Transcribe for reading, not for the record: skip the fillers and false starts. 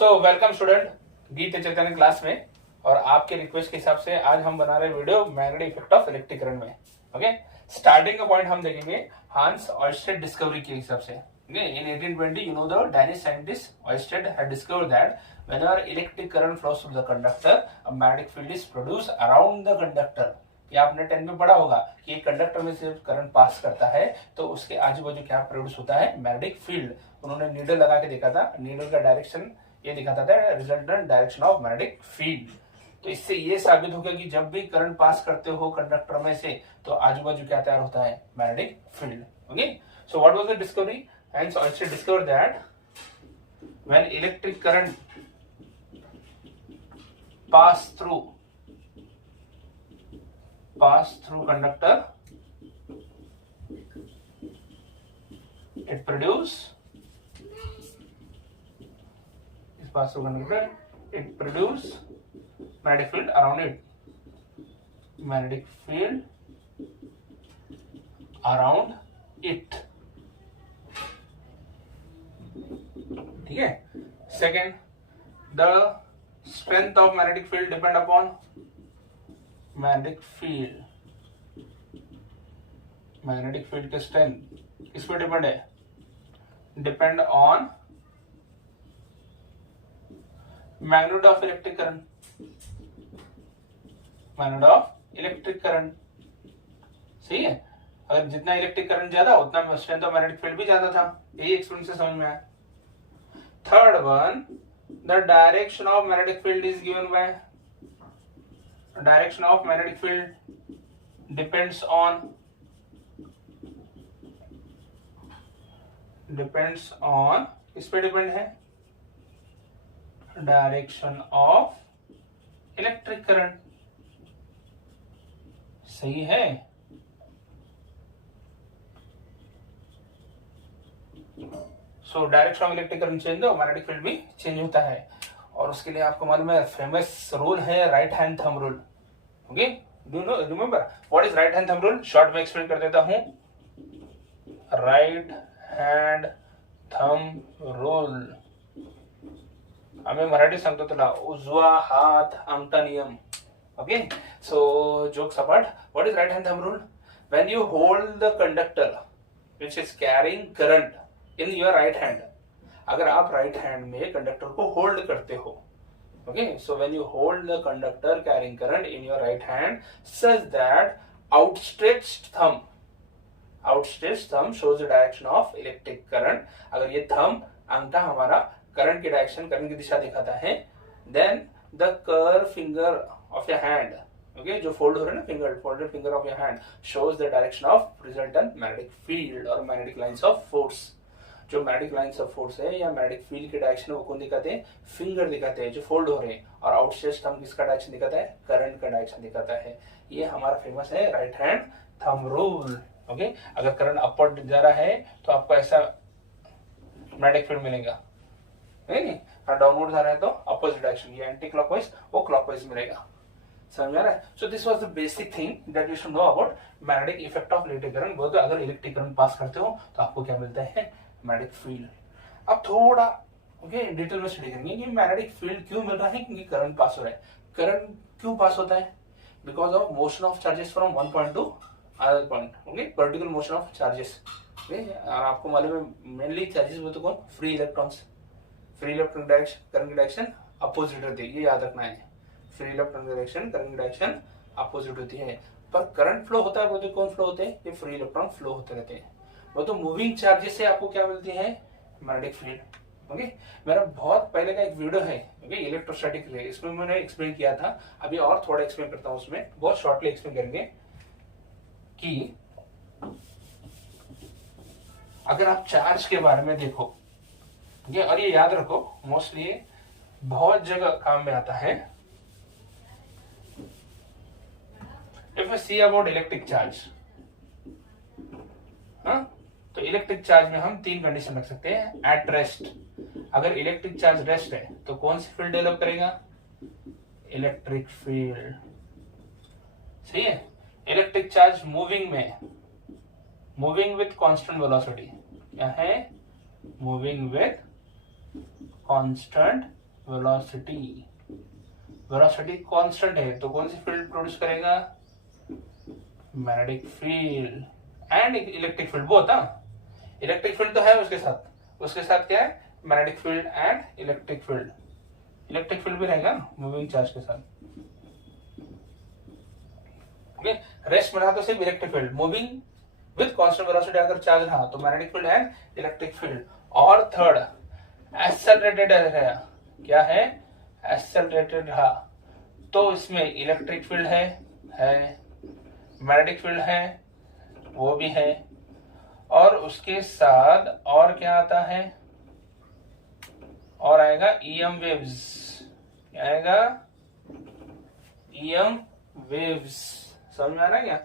Welcome student गीत चैतन्य class में। और आपके रिक्वेस्ट के हिसाब से आज हम बना रहे video magnetic effect of electric current में। ओके, स्टार्टिंग का पॉइंट हम देखेंगे हांस ऑयस्टेड डिस्कवरी के हिसाब से। Okay, in 1820, you know, the Danish scientist Ørsted had discovered that whenever electric current flows through the conductor, a magnetic field is produced around the conductor. ये आपने 10 में पढ़ा होगा कि एक कंडक्टर में सिर्फ करंट पास करता है तो उसके आजू बाजू क्या प्रोड्यूस होता है, मैग्नेटिक फील्ड। उन्होंने नीडल लगा के देखा था, नीडल का डायरेक्शन ये दिखाता था, resultant direction of magnetic field. तो इससे ये साबित हो गया कि जब भी करंट पास करते हो कंडक्टर में से तो आजू बाजू क्या तैयार होता है, magnetic field. Okay, so what was the discovery? Hence, Ørsted discovered that when electric current pass through conductor, it produce magnetic field around it. Magnetic field around it. ठीक है। Second, the strength of magnetic field depend upon magnetic field के strength किस पे depend है? Depend on magnitude of electric current. सही है, अगर जितना इलेक्ट्रिक करंट ज्यादा उतना स्ट्रेंथ ऑफ मैग्नेटिक फील्ड भी ज्यादा था। यही एक्सपेरिमेंट से समझ में आया। Third one, the direction of magnetic field is given by direction of magnetic field depends on किस पे डिपेंड है? Direction of electric current. सही है। So direction of electric current change हो, मैग्नेटिक फील्ड भी चेंज होता है। और उसके लिए आपको मालूम है फेमस रूल है right hand thumb rule. Okay, do no remember what is right hand thumb rule? Short में एक्सप्लेन कर देता हूं। राइट हैंड थंब रूल आम्ही मराठी सांगतो तुला, उजवा हात अंगठा नियम। ओके, सो जोक सपाट, what is right hand thumb rule? When you hold the conductor which is carrying current in your right hand, अगर आप राइट हैंड में कंडक्टर को होल्ड करते हो, okay, so when you hold the conductor carrying current in your right hand such that outstretched thumb shows the direction of electric current. अगर ये thumb अंगठा हमारा करंट की डायरेक्शन, करंट की दिशा दिखाता है, then the curve finger of your hand, okay, जो फोल्ड हो रहा है ना, folded finger of your hand shows the direction of resultant magnetic field और मैग्नेटिक लाइंस ऑफ फोर्स। जो मैग्नेटिक लाइंस ऑफ फोर्स है या मैग्नेटिक फील्ड के डायरेक्शन वो कौन दिखाते हैं? फिंगर दिखाते हैं जो फोल्ड हो रहे हैं। और आउटस्ट्रेच्ड थंब किसका डायरेक्शन दिखाता है? करंट का डायरेक्शन दिखाता है। ये हमारा फेमस है right hand thumb rule. Okay, अगर करंट अपवर्ड जा रहा है तो आपको ऐसा मैग्नेटिक फील्ड मिलेगा, नहीं, और डाउनवर्ड जा रहा है तो अपोजिट डायरेक्शन, ये एंटी क्लॉकवाइज वो क्लॉकवाइज मिलेगा। समझ में आ रहा है? So this was the basic thing that you should know about magnetic effect of electric current. बोलते अगर इलेक्ट्रिक करंट पास करते हो तो आपको क्या मिलता है? Magnetic field. अब थोड़ा ओके डिटेल में स्टडी करेंगे कि मैग्नेटिक फील्ड क्यों मिल रहा है, क्योंकि करंट पास हो रहा है। करंट क्यों पास होता है? Because of motion of charges from one point two other point. Okay, particular motion of charges. Okay, और आपको मालूम है मेनली चार्जेस में तो कौन? Free electrons. Free electron direction, current की डायरेक्शन अपोजिट होती है, ये याद रखना है। फ्री इलेक्ट्रॉन डायरेक्शन, करंट की डायरेक्शन अपोजिट होती है। पर करंट फ्लो होता है वो तो कौन फ्लो होते हैं? ये फ्री इलेक्ट्रॉन फ्लो होते रहते हैं। वो तो मूविंग चार्जेस से आपको क्या मिलती है? Magnetic field. ओके, मेरा बहुत पहले का एक वीडियो है, ओके, इलेक्ट्रोस्टैटिक रे, इसमें मैंने एक्सप्लेन किया था। अभी और थोड़ा एक्सप्लेन करता हूं, उसमें बहुत शॉर्टली एक्सप्लेन करेंगे कि अगर आप चार्ज के बारे में देखो, ओके, और ये याद रखो मोस्टली बहुत जगह काम में आता है। If you see about electric charge, तो इलेक्ट्रिक चार्ज में हम तीन कंडीशन रख सकते हैं। एट रेस्ट, अगर इलेक्ट्रिक चार्ज रेस्ट है तो कौन सी फील्ड डेवलप करेगा? Electric field. सही है। इलेक्ट्रिक चार्ज मूविंग में, मूविंग विथ कांस्टेंट वेलोसिटी, क्या है? Moving with constant velocity, velocity constant है तो कौन सी फील्ड प्रोड्यूस करेगा? Magnetic field and electric field both. Electric field तो है उसके साथ क्या है? Magnetic field and electric field. Electric field भी रहेगा मूविंग चार्ज के साथ। ओके, रेस्ट में रहा तो सिर्फ electric field. Moving with constant velocity अगर चार्ज रहा तो magnetic field and electric field. और थर्ड, एक्सेलरेटेड है, क्या है? एक्सेलरेटेड रहा तो इसमें इलेक्ट्रिक फील्ड है, मैग्नेटिक फील्ड है, वो भी है, और उसके साथ और क्या आता है? और आएगा ईएम वेव्स। क्या आएगा? EM waves. समझ में आ रहा है क्या?